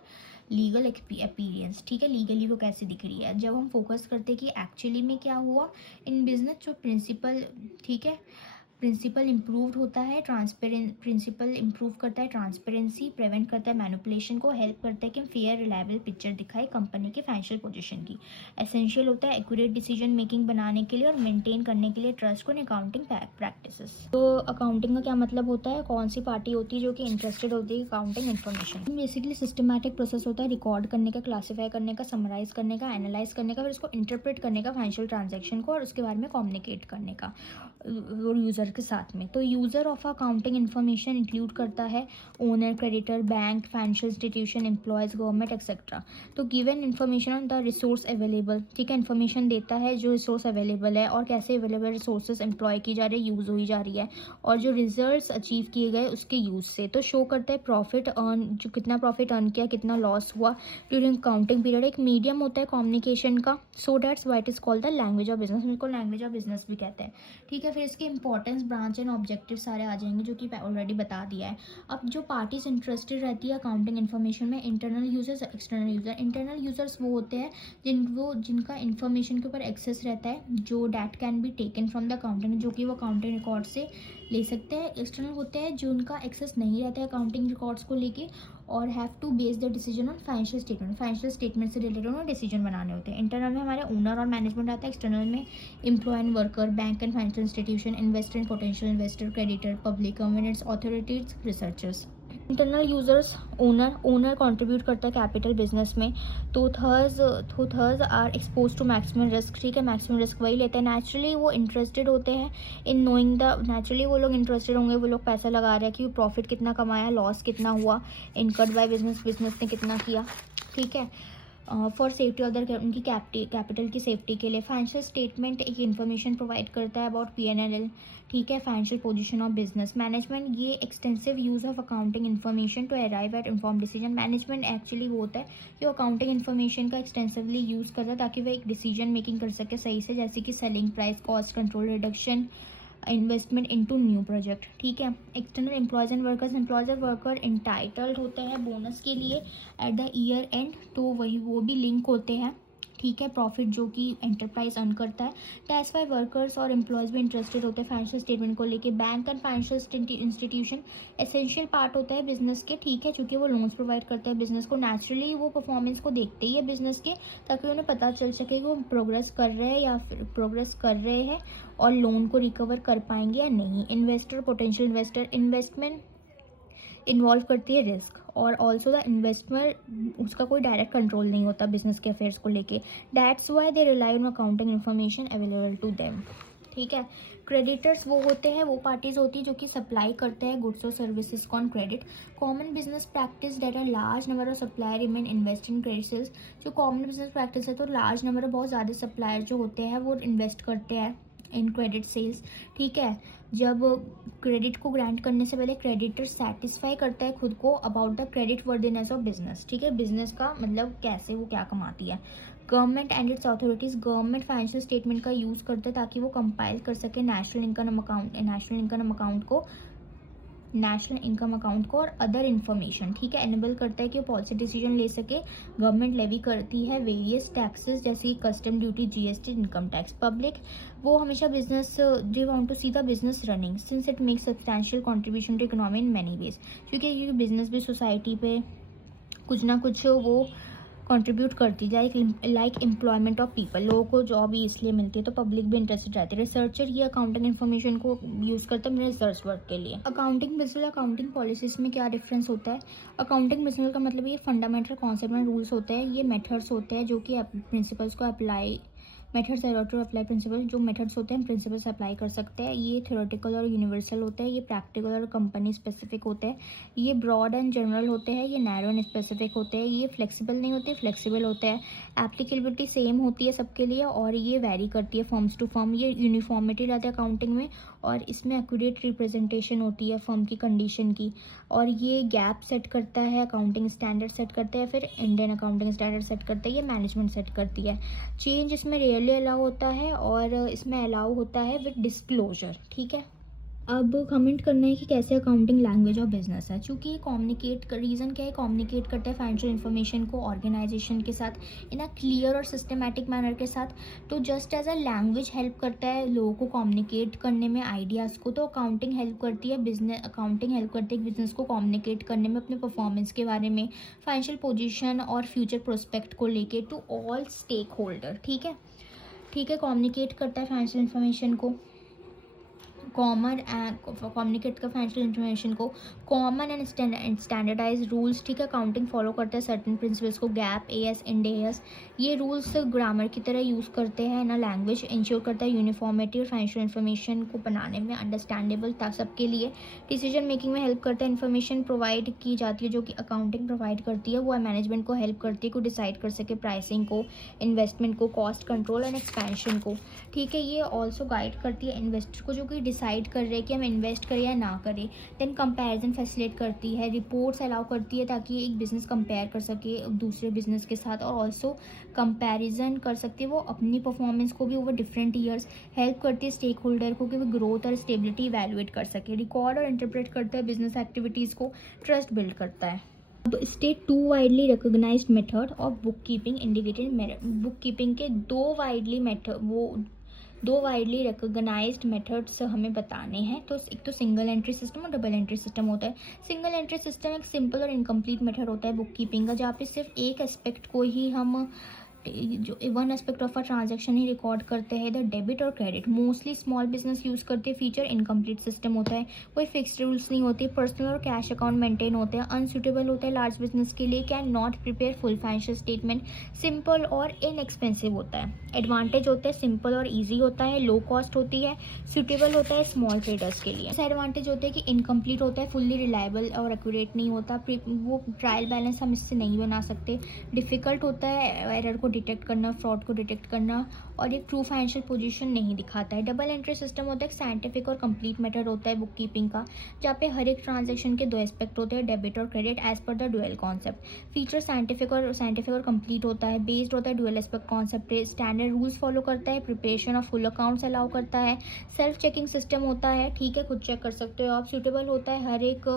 legal appearance, ठीक है। लीगली वो कैसे दिख रही है। जब हम फोकस करते हैं कि एक्चुअली में क्या हुआ इन बिजनेस, जो प्रिंसिपल, ठीक है, प्रिंसिपल इम्प्रूव होता है, प्रिंसिपल इम्प्रूव करता है ट्रांसपेरेंसी, प्रिवेंट करता है मैनिपुलेशन को, हेल्प करता है कि फेयर रिलायबल पिक्चर दिखाए कंपनी के फाइनेंशियल पोजीशन की। एसेंशियल होता है एक्यूरेट डिसीजन मेकिंग बनाने के लिए और मेंटेन करने के लिए ट्रस्ट को इन अकाउंटिंग प्रैक्टिसेस। तो अकाउंटिंग का क्या मतलब होता है, कौन सी पार्टी होती है जो कि इंटरेस्टेड होती है accounting information. Basically systematic process होता है रिकॉर्ड करने का, क्लासीफाई करने का, समराइज करने का, एनालाइज करने का, फिर उसको इंटरप्रेट करने का फाइनेंशियल ट्रांजेक्शन को, और उसके बारे में कम्युनिकेट करने का यूज़र के साथ में। तो user of accounting information include करता है owner, creditor, bank, financial institution, employees, government etcetera. तो given information on the resource available, ठीक है, इन्फॉर्मेशन देता है जो रिसोर्स अवेलेबल है और कैसे अवेलेबल रिसोर्सेज एम्प्लॉय की जा रही है, यूज़ हुई जा रही है, और जो रिजल्ट्स अचीव किए गए उसके यूज़ से। तो शो करता है प्रॉफिट अर्न, जो कितना प्रॉफिट अर्न किया, कितना लॉस हुआ ड्यूरिंग अकाउंटिंग पीरियड। एक मीडियम होता है कम्युनिकेशन का, सो that's why it is called the language of business, इसको लैंग्वेज ऑफ बिजनेस भी कहते हैं, ठीक है। फिर इसके इंपॉर्टेंस, ब्रांच एंड ऑब्जेक्टिव सारे आ जाएंगे, जो कि ऑलरेडी बता दिया है। अब जो पार्टीज इंटरेस्टेड रहती है अकाउंटिंग इन्फॉर्मेशन में, internal users, external user. Internal users वो होते हैं जिनका इन्फॉर्मेशन के ऊपर एक्सेस रहता है, जो that can be taken from the accounting, जो कि वो अकाउंटिंग रिकॉर्ड से ले सकते हैं। एक्सटर्नल होते हैं जो उनका एक्सेस नहीं रहता है अकाउंटिंग रिकॉर्ड्स को लेके, और have to base the decision on financial statement. Financial statement से रिलेटेड उन्हें डिसीजन बनाने होते हैं। इंटरनल में हमारे ओनर और मैनेजमेंट आता है, एक्सटर्नल में employ and worker, bank and financial institution, investor and potential investor, creditor, public, governance authorities, researchers. Internal users, owner contribute करता है कैपिटल बिजनेस में, तो theirs are expose to maximum risk. ठीक है, मैक्सिमम रिस्क वही लेते हैं। नेचुरली वो इंटरेस्टेड होते हैं इन नोइंग द, नेचुरली वो लोग इंटरेस्टेड होंगे, वो लोग पैसा लगा रहे हैं कि प्रॉफिट कितना कमाया, लॉस कितना हुआ, इनकट बाय बिजनेस ने कितना किया। ठीक है, फॉर सेफ्टी ऑफ द, उनकी कैपिटल की सेफ्टी के लिए। फाइनेंशियल स्टेटमेंट एक इन्फॉर्मेशन प्रोवाइड करता है अबाउट P&L। ठीक है, financial position of business. Management, ये extensive use of accounting information to arrive at inform decision. Management actually वो होता है जो अकाउंटिंग इन्फॉर्मेशन का एक्सटेंसिवली यूज़ करता है ताकि वह एक डिसीजन मेकिंग कर सके सही से, जैसे कि selling price, cost control, reduction, investment into new project. ठीक है, external employees and workers. Employees और वर्कर इंटाइटल्ड होते हैं बोनस के लिए एट द ईयर एंड, तो वही वो भी लिंक होते हैं। ठीक है, प्रॉफिट जो कि एंटरप्राइज अर्न करता है। दैट्स वाई वर्कर्स और एम्प्लॉयज़ भी इंटरेस्टेड होते हैं फाइनेंशियल स्टेटमेंट को लेके। Bank and financial institution essential part होता है बिजनेस के। ठीक है, चूँकि वो लोन्स प्रोवाइड करते हैं बिजनेस को, नेचुरली वो परफॉर्मेंस को देखते ही है बिजनेस के, ताकि उन्हें पता चल सके कि वो प्रोग्रेस कर रहे हैं या फिर प्रोग्रेस कर रहे हैं और लोन को रिकवर कर पाएंगे या नहीं। Investor, potential investor, investment involve करती है रिस्क, और ऑल्सो द इन्वेस्टर, उसका कोई डायरेक्ट कंट्रोल नहीं होता बिजनेस के अफेयर्स को लेके। That's why they rely on accounting information available to them. ठीक है, क्रेडिटर्स वो होते हैं, वो पार्टीज होती है जो कि सप्लाई करते हैं गुड्स और सर्विसेज को on credit. Common business practice that a large number of supplier remain invest in credit. जो कॉमन बिजनेस प्रैक्टिस है, तो लार्ज नंबर, बहुत ज़्यादा सप्लायर जो होते हैं वो इन्वेस्ट करते हैं इन क्रेडिट सेल्स। ठीक है, जब क्रेडिट को ग्रांट करने से पहले क्रेडिटर सेटिस्फाई करता है खुद को about the credit worthiness of business. ठीक है, बिजनेस का मतलब कैसे वो क्या कमाती है। Government and it's authorities, government financial statement का यूज़ करते हैं ताकि वो कंपाइल कर सके नेशनल इनकम अकाउंट को और अदर इन्फॉर्मेशन। ठीक है, एनेबल करता है कि वो पॉलिसी डिसीजन ले सके। गवर्नमेंट लेवी करती है वेरियस टैक्सेस, जैसे कि custom duty, GST, income tax. Public, वो हमेशा business, they want to see the business running since it makes substantial contribution to economy in many ways. क्योंकि बिजनेस भी सोसाइटी पे कुछ ना कुछ वो कंट्रीब्यूट करती है, लाइक एम्प्लॉयमेंट ऑफ पीपल, लोगों को जॉब ही इसलिए मिलती है, तो पब्लिक भी इंटरेस्टेड रहती है। रिसर्चर, ये अकाउंटिंग इन्फॉर्मेशन को यूज़ करता है रिसर्च वर्क के लिए। अकाउंटिंग बिजनेस, अकाउंटिंग पॉलिसीज में क्या डिफरेंस होता है। अकाउंटिंग बिजनेस का मतलब ये फंडामेंटल कॉन्सेप्ट एंड रूल्स होते हैं, ये मेथड्स होते हैं जो कि प्रिंसिपल्स को अप्लाई, मेथड्स है टू अप्लाई प्रिंसिपल, जो मेथड्स होते हैं प्रिंसिपल्स अप्लाई कर सकते हैं। ये थ्योरेटिकल और यूनिवर्सल होते हैं, ये प्रैक्टिकल और कंपनी स्पेसिफिक होते हैं। ये ब्रॉड एंड जनरल होते हैं, ये नैरो एंड स्पेसिफिक होते हैं। ये फ्लेक्सिबल नहीं होते, फ्लेक्सिबल होते हैं। एप्लीकेबिलिटी सेम होती है सबके लिए, और ये वेरी करती है फर्म्स टू फर्म। ये यूनिफॉर्मिटी रहती है अकाउंटिंग में, और इसमें एक्यूरेट रिप्रेजेंटेशन होती है फर्म की कंडीशन की। और ये गैप सेट करता है, अकाउंटिंग स्टैंडर्ड सेट करते हैं, फिर इंडियन अकाउंटिंग स्टैंडर्ड सेट करते हैं, ये मैनेजमेंट सेट करती है। चेंज इसमें रेयरली अलाउ होता है, और इसमें अलाउ होता है विद डिस्क्लोजर। ठीक है, अब कमेंट करना है कि कैसे अकाउंटिंग लैंग्वेज ऑफ बिजनेस है। चूँकि ये रीज़न क्या है, कम्युनिकेट करता है फाइनेंशियल इन्फॉर्मेशन को ऑर्गेनाइजेशन के साथ इन अ क्लियर और सिस्टमेटिक मैनर के साथ। तो just as a language help करता है लोगों को कम्युनिकेट करने में आइडियाज़ को, तो अकाउंटिंग हेल्प करती है बिजनेस को कम्युनिकेट करने में अपने परफॉर्मेंस के बारे में, फाइनेंशियल पोजीशन और फ्यूचर प्रोस्पेक्ट को लेके टू ऑल स्टेक होल्डर। ठीक है, कम्युनिकेट करता है फाइनेंशियल इन्फॉर्मेशन को, कम्युनिकेट का फाइनेंशियल इन्फॉर्मेशन को, कॉमन एंड स्टैंडर्डाइज रूल्स। ठीक है, अकाउंटिंग फॉलो करता है सर्टेन प्रिंसिपल्स को, गैप, AS, इंड AS, ये रूल्स ग्रामर की तरह यूज़ करते हैं ना। लैंग्वेज इंश्योर करता है यूनिफॉर्मिटी और फाइनेंशियल इन्फॉर्मेशन को बनाने में अंडरस्टैंडेबल था सबके लिए। डिसीजन मेकिंग में हेल्प करता है, इन्फॉर्मेशन प्रोवाइड की जाती है जो कि अकाउंटिंग प्रोवाइड करती है, वो मैनेजमेंट को हेल्प करती है को डिसाइड कर सके प्राइसिंग को, इन्वेस्टमेंट को, कॉस्ट कंट्रोल एंड एक्सपेंशन को। ठीक है, ये ऑल्सो गाइड करती है इन्वेस्टर को जो कि डिसाइड कर रहे हैं कि हम इन्वेस्ट करें या ना करें। देन कंपैरिजन फैसिलिटेट करती है, रिपोर्ट्स अलाउ करती है ताकि एक बिज़नेस कंपेयर कर सके दूसरे बिज़नेस के साथ, और ऑल्सो कंपैरिजन कर सकती है वो अपनी परफॉर्मेंस को भी ओवर डिफरेंट ईयर्स। हेल्प करती है स्टेक होल्डर को कि वो ग्रोथ और स्टेबिलिटी इवैल्यूएट कर सके। रिकॉर्ड और इंटरप्रेट करता है बिजनेस एक्टिविटीज़ को, ट्रस्ट बिल्ड करता है। अब state two widely recognised method of book keeping indicated. Book keeping के दो वाइडली रिकोगनाइज्ड मेथड्स हमें बताने हैं। तो एक तो सिंगल एंट्री सिस्टम और डबल एंट्री सिस्टम होता है। सिंगल एंट्री सिस्टम एक सिंपल और इनकम्प्लीट मेथड होता है बुक कीपिंग का, जहाँ पे सिर्फ एक एस्पेक्ट को ही हम जो one aspect of a transaction he record करते हैं, द डेबिट और credit. Mostly small business use करते हैं। फीचर इनकम्प्लीट सिस्टम होता है, कोई फिक्स्ड रूल्स नहीं होते, पर्सनल और कैश अकाउंट मेंटेन होते हैं। अनसूटेबल होता है लार्ज बिजनेस के लिए, can not prepare full financial statement. Simple और इनएक्सपेंसिव होता है। एडवांटेज होता है सिंपल और ईजी होता है, लो कॉस्ट होती है, सूटेबल होता है स्मॉल ट्रेडर्स के लिए। डिसएडवांटेज होता है कि इनकम्प्लीट होता है, फुल्ली रिलायबल और एक्यूरेट नहीं होता, वो ट्रायल बैलेंस हम इससे नहीं बना सकते। डिफ़िकल्ट होता है एरर को डिटेक्ट करना, फ्रॉड को डिटेक्ट करना, और एक ट्रू फाइनेंशियल पोजीशन नहीं दिखाता है। डबल एंट्री सिस्टम होता है एक साइंटिफिक और कंप्लीट मेथड होता है बुक कीपिंग का, जहाँ पे हर एक ट्रांजैक्शन के दो एस्पेक्ट होते हैं, डेबिट और credit, as per the dual concept. Feature scientific और कंप्लीट होता है, बेस्ड होता है डुअल एस्पेक्ट कॉन्सेप्ट पे, स्टैंडर्ड रूल्स फॉलो करता है, preparation of full accounts allow करता है, सेल्फ चेकिंग सिस्टम होता है, ठीक है खुद चेक कर सकते हो आप, सूटेबल होता है हर एक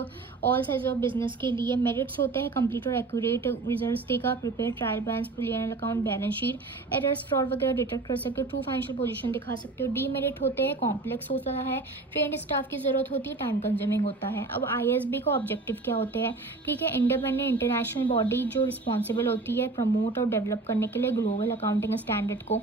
ऑल साइज ऑफ बिजनेस के लिए। मेरिट्स होते हैं कंप्लीट और एक्यूरेट रिजल्ट्स देगा, prepare trial balance, P&L account, balance sheet, errors fraud वगैरह डिटेक्ट कर सकते हो, ट्रू फाइनेंशियल पोजीशन दिखा सकते हो। डीमेरिट होते हैं कॉम्प्लेक्स होता है, ट्रेंड स्टाफ की ज़रूरत होती है, टाइम कंज्यूमिंग होता है। अब ISB का ऑब्जेक्टिव क्या होते हैं, ठीक है, इंडिपेंडेंट इंटरनेशनल बॉडी जो रिस्पॉन्सिबल होती है प्रमोट और डेवलप करने के लिए ग्लोबल अकाउंटिंग स्टैंडर्ड को।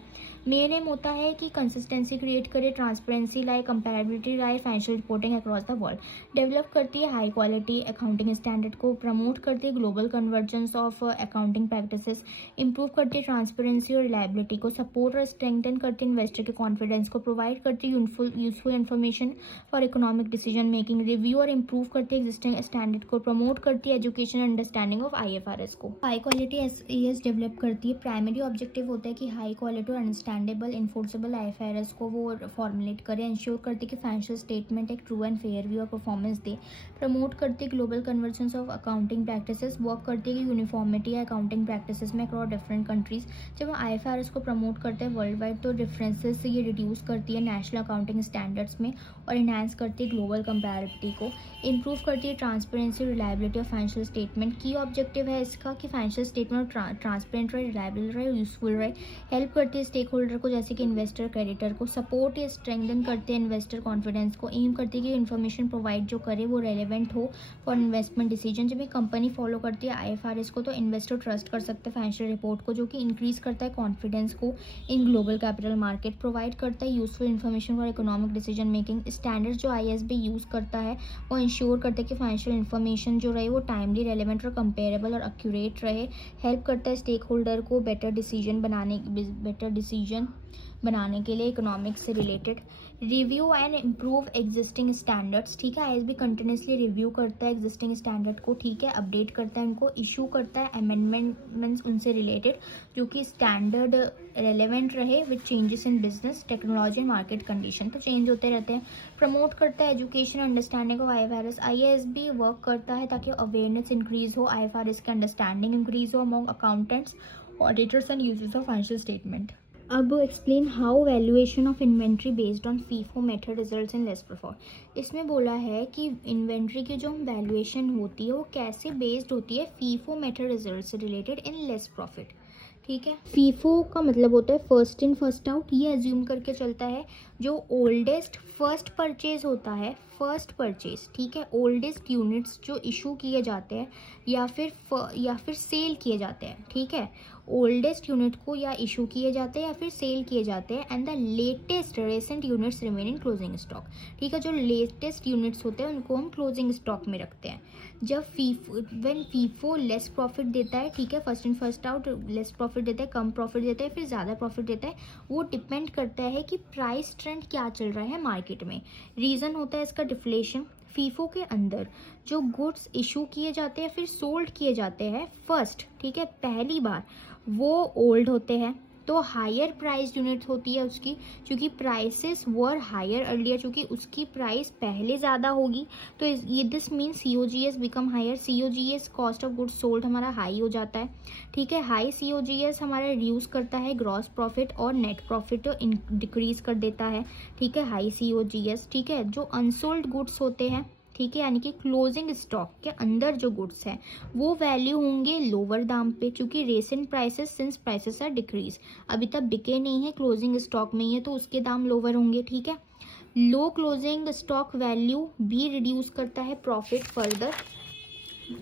मेन एम होता है कि कंसिस्टेंसी क्रिएट करे, ट्रांसपेरेंसी लाए, कंपेरेबिलिटी लाए, financial reporting across the world. Develop करती है हाई क्वालिटी अकाउंटिंग स्टैंडर्ड को, प्रमोट करती है global convergence of accounting practices, improve करती है ट्रांसपेरेंसी और रिलायबिलिटी को, सपोर्ट और स्ट्रेंथन करती है इन्वेस्टर के कॉन्फिडेंस को, प्रोवाइड करती है useful information for economic decision making, review और इंप्रूव करती है एग्जिस्टिंग स्टैंडर्ड को, प्रमोट करती है एजुकेशन अंडरस्टैंडिंग ऑफ IFRS को। हाई क्वालिटी SES डेवलप करती है। प्राइमरी ऑब्जेक्टिव होता है कि हाई क्वालिटी और अंडरस्टैंडेबल इन्फोर्सेबल IFRS को वो फॉर्मुलेट करे, इंश्योर करती है कि फाइनेंशियल स्टेटमेंट एक ट्रू एंड फेयर व्यू और परफॉर्मेंस दे, प्रमोट करती है global convergence of accounting practices, work करती है कि यूनिफॉर्मिटी है अकाउंटिंग प्रैक्टिसेस में अक्रॉस डिफरेंट कंट्रीज। जब हम IFRS को प्रमोट करते हैं वर्ल्ड वाइड तो डिफरेंसेस से ये रिड्यूस करती है नेशनल अकाउंटिंग स्टैंडर्ड्स में, और इन्हांस करती है ग्लोबल कंपैरेबिलिटी को, इंप्रूव करती है transparency reliability of financial statement. की ऑब्जेक्टिव है इसका कि फाइनेंशियल स्टेटमेंट ट्रांसपेरेंट रहे, रिलायबल रहे, यूजफुल रहे। हेल्प करती है स्टेक होल्डर को जैसे कि इन्वेस्टर क्रेडिटर को, सपोर्ट या स्ट्रेंथन करते हैं इन्वेस्टर कॉन्फिडेंस को, एम करती है कि इन्फॉर्मेशन प्रोवाइड जो करे वो रेलेवेंट हो फॉर इन्वेस्टमेंट डिसीजन। जब एक कंपनी फॉलो करती है IFRS को तो इन्वेस्टर ट्रस्ट कर सकते हैं फाइनेंशियल रिपोर्ट को, जो कि इंक्रीज करता है कॉन्फिडेंस को in global capital market, provide करता है useful information for economic decision making. Standard जो ISB यूज़ करता है वो इंश्योर करता है कि फाइनेंशियल इन्फॉर्मेशन जो रहे वो टाइमली, रेलेवेंट और कंपेरेबल और एक्यूरेट रहे। हेल्प करता है स्टेक होल्डर को बेटर डिसीजन बनाने के लिए इकोनॉमिक्स से related. Review and improve existing standards, ठीक है, ISB कंटिन्यूसली रिव्यू करता है एग्जिस्टिंग स्टैंडर्ड को, ठीक है, अपडेट करता है उनको, इशू करता है अमेंडमेंट्स उनसे रिलेटेड जो कि स्टैंडर्ड रेलेवेंट रहे with changes in business technology and market condition, तो चेंज होते रहते हैं। प्रमोट करता है education understanding of IFRS। ISB work करता है ताकि अवेयरनेस इंक्रीज हो, IFRS की अंडरस्टैंडिंग इंक्रीज हो among accountants, auditors and users of financial statement. अब explain how valuation of inventory based on FIFO method results in less profit. इसमें बोला है कि इन्वेंट्री की जो वैल्यूएशन होती है वो कैसे बेस्ड होती है, फीफो मेथड रिजल्ट से रिलेटेड इन लेस प्रॉफिट, ठीक है। फीफो का मतलब होता है फर्स्ट इन फर्स्ट आउट, ये एज्यूम करके चलता है जो ओल्डेस्ट फर्स्ट परचेज होता है, फर्स्ट परचेज, ठीक है, ओल्डेस्ट यूनिट्स जो इशू किए जाते हैं या फिर सेल किए जाते हैं, ठीक है, ओल्डेस्ट यूनिट को या इशू किए जाते हैं या फिर सेल किए जाते हैं, and the latest रेसेंट units remain in closing stock, ठीक है, जो लेटेस्ट यूनिट्स होते हैं उनको हम क्लोजिंग स्टॉक में रखते हैं। जब फीफो लेस प्रॉफिट देता है, ठीक है, first in first out less profit देता है, कम प्रॉफिट देता है, फिर ज़्यादा प्रॉफिट देता है, वो डिपेंड करता है कि प्राइस ट्रेंड क्या चल रहा है मार्केट में। रीज़न होता है इसका डिफ्लेशन। फीफो के अंदर जो गुड्स इशू किए जाते हैं फिर सोल्ड किए जाते हैं फर्स्ट, ठीक है, पहली बार, वो ओल्ड होते हैं, तो हायर प्राइस यूनिट होती है उसकी, क्योंकि प्राइसेस वर हायर अर्लियर, चूँकि उसकी प्राइस पहले ज़्यादा होगी तो ये this means COGS become higher. COGS cost of goods sold हमारा हाई हो जाता है, ठीक है। हाई COGS हमारा रिड्यूस करता है ग्रॉस प्रॉफिट और नेट प्रॉफिट डिक्रीज कर देता है, ठीक है, हाई COGS, ठीक है। जो अनसोल्ड गुड्स होते हैं, ठीक है, यानी कि क्लोजिंग स्टॉक के अंदर जो गुड्स हैं वो वैल्यू होंगे लोअर दाम पे, क्योंकि recent prices since prices are decrease, अभी तक बिके नहीं है, क्लोजिंग स्टॉक में ही है, तो उसके दाम लोअर होंगे, ठीक है। लो क्लोजिंग स्टॉक वैल्यू भी रिड्यूस करता है प्रॉफिट फर्दर,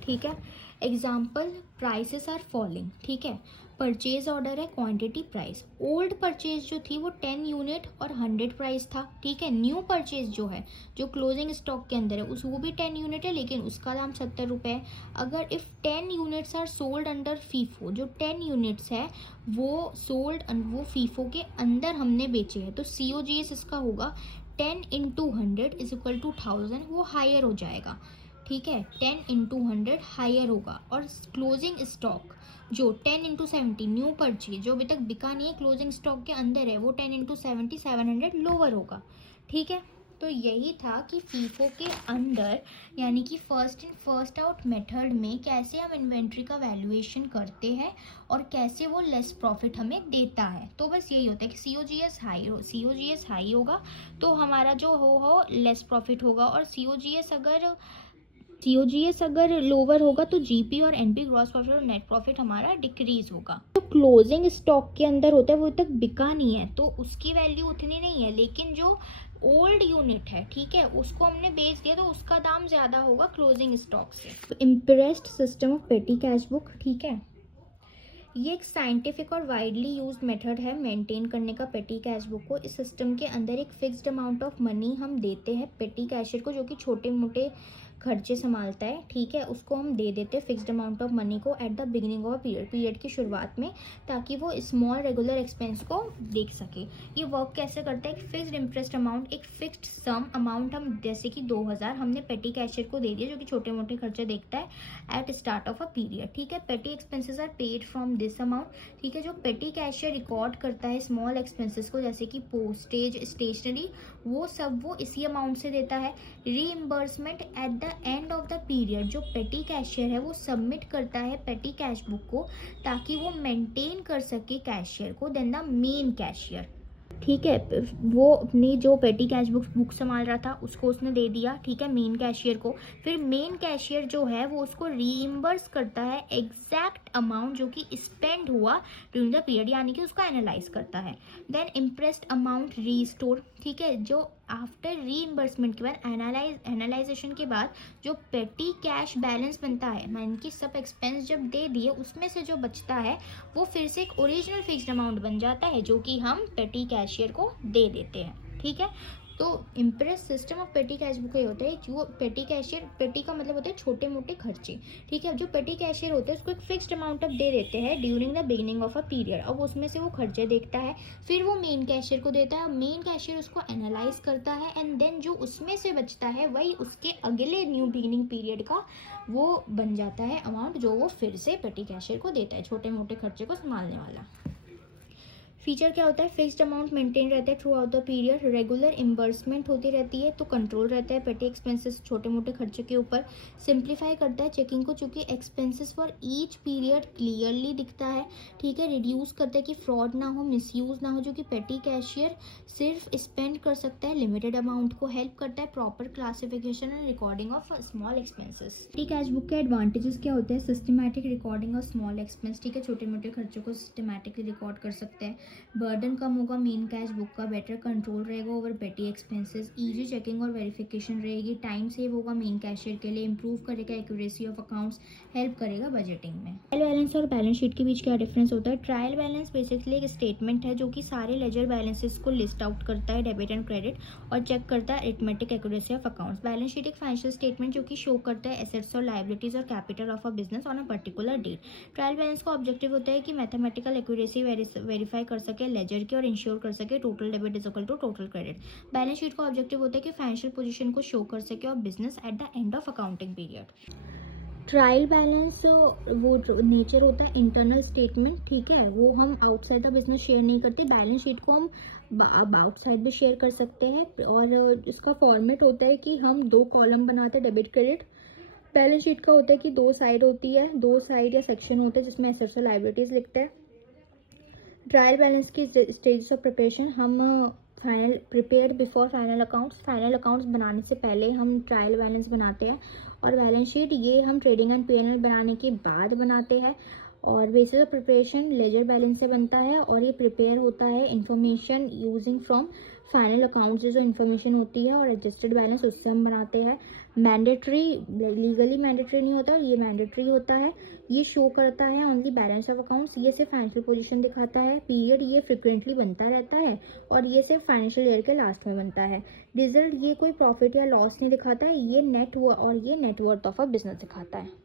ठीक है। एग्जाम्पल, प्राइसेस आर फॉलिंग, ठीक है। परचेज ऑर्डर है, क्वांटिटी प्राइस। ओल्ड परचेज जो थी वो 10 यूनिट और 100 प्राइस था, ठीक है। न्यू परचेज जो है, जो क्लोजिंग स्टॉक के अंदर है, उस वो भी 10 यूनिट है लेकिन उसका दाम 70 रुपये है। अगर if 10 units are sold under FIFO, जो 10 यूनिट्स है वो सोल्ड वो फीफो के अंदर हमने बेचे हैं, तो COGS इसका होगा 10 इंटू 100 इज इक्वल टू 1000, वो हायर हो जाएगा, ठीक है। 10 इंटू 100 हायर होगा। और क्लोजिंग स्टॉक जो 10 इंटू 70 न्यू परचेज जो अभी तक बिका नहीं है, क्लोजिंग स्टॉक के अंदर है, वो 10 इंटू 70 700 लोअर होगा, ठीक है। तो यही था कि फीफो के अंदर यानी कि first in first out method में कैसे हम इन्वेंट्री का वैल्यूएशन करते हैं और कैसे वो लेस प्रॉफिट हमें देता है। तो बस यही होता है कि COGS हाई होगा तो हमारा जो हो लेस प्रॉफिट होगा, और COGS अगर लोअर होगा तो GP और NP ग्रॉस प्रॉफिट और नेट प्रॉफिट हमारा डिक्रीज होगा। तो क्लोजिंग स्टॉक के अंदर होता है वो तक बिका नहीं है तो उसकी वैल्यू उतनी नहीं है, लेकिन जो ओल्ड यूनिट है, ठीक है, उसको हमने बेच दिया तो उसका दाम ज़्यादा होगा क्लोजिंग स्टॉक से। इम्प्रेस्ड सिस्टम ऑफ पेटी कैश बुक, ठीक है, ये एक साइंटिफिक और वाइडली यूज्ड मेथड है मेंटेन करने का पेटी कैश बुक को। इस सिस्टम के अंदर एक फिक्स्ड अमाउंट ऑफ मनी हम देते हैं पेटी कैशियर को, जो कि छोटे मोटे खर्चे संभालता है, ठीक है, उसको हम दे देते हैं फिक्स्ड अमाउंट ऑफ मनी को at the beginning of period की शुरुआत में, ताकि वो स्मॉल रेगुलर एक्सपेंस को देख सके। ये वर्क कैसे करता है, फिक्स्ड इंटरेस्ट अमाउंट, एक फिक्स्ड सम अमाउंट हम जैसे कि 2000 हमने पेटी कैशियर को दे दिया जो कि छोटे मोटे खर्चे देखता है at start of a period, ठीक है। Petty expenses are paid from this amount, ठीक है। जो पेटी कैशियर रिकॉर्ड करता है स्मॉल एक्सपेंसेस को जैसे कि पोस्टेज, स्टेशनरी, वो सब वो इसी अमाउंट से देता है। Reimbursement eight the end of the period, जो पेटी कैशियर है वो सबमिट करता है पेटी कैश बुक को ताकि वो मेंटेन कर सके कैशियर को देन द मेन कैशियर, ठीक है। वो अपनी जो पेटी कैश बुक संभाल रहा था उसको उसने दे दिया, ठीक है, मेन कैशियर को। फिर मेन कैशियर जो है वो उसको रीइंबर्स करता है एग्जैक्ट अमाउंट जो कि स्पेंड हुआ ड्यूरिंग द पीरियड, यानी कि उसको एनालाइज करता है। देन इम्प्रेस्ड अमाउंट रीस्टोर, ठीक है, जो आफ्टर रीइंबर्समेंट के बाद एनालाइजेशन के बाद जो पेटी कैश बैलेंस बनता है, मान कि सब एक्सपेंस जब दे दिए उसमें से जो बचता है वो फिर से एक ओरिजिनल फिक्स्ड अमाउंट बन जाता है जो कि हम पेटी कैशियर को दे देते हैं, ठीक है। तो इम्प्रेस सिस्टम ऑफ पेटी कैश बुक ये होता है, जो पेटी कैशियर, पेटी का मतलब होता है छोटे मोटे खर्चे, ठीक है। जो पेटी कैशियर होते हैं उसको एक फिक्स्ड अमाउंट ऑफ दे देते हैं during the beginning of a period, अब उसमें से वो खर्चे देखता है, फिर वो मेन कैशियर को देता है, मेन कैशियर उसको एनालाइज करता है एंड देन जो उसमें से बचता है वही उसके अगले न्यू बिगिनिंग पीरियड का वो बन जाता है अमाउंट जो वो फिर से पेटी कैशियर को देता है, छोटे मोटे खर्चे को संभालने वाला। फीचर क्या होता है, फिक्स्ड अमाउंट मेंटेन रहता है throughout the period, regular imbursement होती रहती है तो कंट्रोल रहता है पेटी एक्सपेंसेस छोटे मोटे खर्चे के ऊपर, सिंप्लीफाई करता है चेकिंग को चूँकि expenses for each period clearly दिखता है, ठीक है। रिड्यूस करता है कि फ्रॉड ना हो, मिसयूज ना हो, जो कि पेटी कैशियर सिर्फ स्पेंड कर सकता है लिमिटेड अमाउंट को, हेल्प करता है proper classification and recording of small expenses. पेटी कैश बुक के एडवांटेजेस क्या होते हैं, systematic recording of small expense, ठीक है, छोटे मोटे खर्चों को सिस्टमैटिकली रिकॉर्ड कर सकते हैं, बर्डन कम होगा मेन कैश बुक का, बेटर कंट्रोल रहेगा ओवर पेटी एक्सपेंसेस, इजी चेकिंग और वेरिफिकेशन रहेगी, टाइम सेव होगा मेन कैशियर के लिए, इंप्रूव करेगा एक्यूरेसी ऑफ अकाउंट्स, हेल्प करेगा बजटिंग में। ट्रायल बैलेंस और बैलेंस शीट के बीच क्या डिफरेंस होता है, ट्रायल बैलेंस बेसिकली एक स्टेटमेंट है जो कि सारे लेजर बैलेंसेस को लिस्ट आउट करता है डेबिट एंड क्रेडिट और चेक करता है arithmetic accuracy of accounts. Balance sheet एक फाइनेंशियल स्टेटमेंट जो कि शो करता है एसेट्स और लायबिलिटीज और capital of a business on a particular date. Trial balance का ऑब्जेक्टिव होता है कि मैथमेटिकल एक्यूरेसी वेरीफाई कर सके लेजर की और इंश्योर कर सके total debit is equal to total credit. Balance sheet का ऑब्जेक्टिव होता है कि फाइनेंशियल पोजीशन को शो कर सके और business at the end of accounting period. Trial balance वो नेचर होता है इंटरनल स्टेटमेंट, ठीक है, वो हम आउटसाइड द बिजनेस शेयर नहीं करते। बैलेंस शीट को हम आउटसाइड भी शेयर कर सकते हैं। और इसका फॉर्मेट होता है कि हम 2 कॉलम बनाते हैं, डेबिट क्रेडिट। बैलेंस शीट का होता है कि 2 साइड होती है, 2 साइड या सेक्शन होते हैं जिसमें एसेट्स और लायबिलिटीज लिखते हैं। ट्रायल बैलेंस की स्टेज ऑफ प्रिपरेशन, हम final prepare before final accounts, final accounts बनाने से पहले हम ट्रायल बैलेंस बनाते हैं। और बैलेंस शीट ये हम ट्रेडिंग एंड P&L बनाने के बाद बनाते हैं। और basis of preparation ledger balance से बनता है, और ये प्रिपेयर होता है information using from final accounts से जो इन्फॉर्मेशन होती है, और एडजस्टेड बैलेंस उससे हम बनाते हैं। मैंडेटरी, लीगली मैंडेटरी नहीं होता, ये मैंडेटरी होता है। ये शो करता है ओनली बैलेंस ऑफ अकाउंट्स, ये सिर्फ फाइनेंशियल पोजीशन दिखाता है। पीरियड ये फ्रिक्वेंटली बनता रहता है, और ये सिर्फ फाइनेंशियल ईयर के लास्ट में बनता है। रिजल्ट ये कोई प्रॉफिट या लॉस नहीं दिखाता है, ये नेट और ये नेटवर्थ ऑफ अ बिजनेस दिखाता है।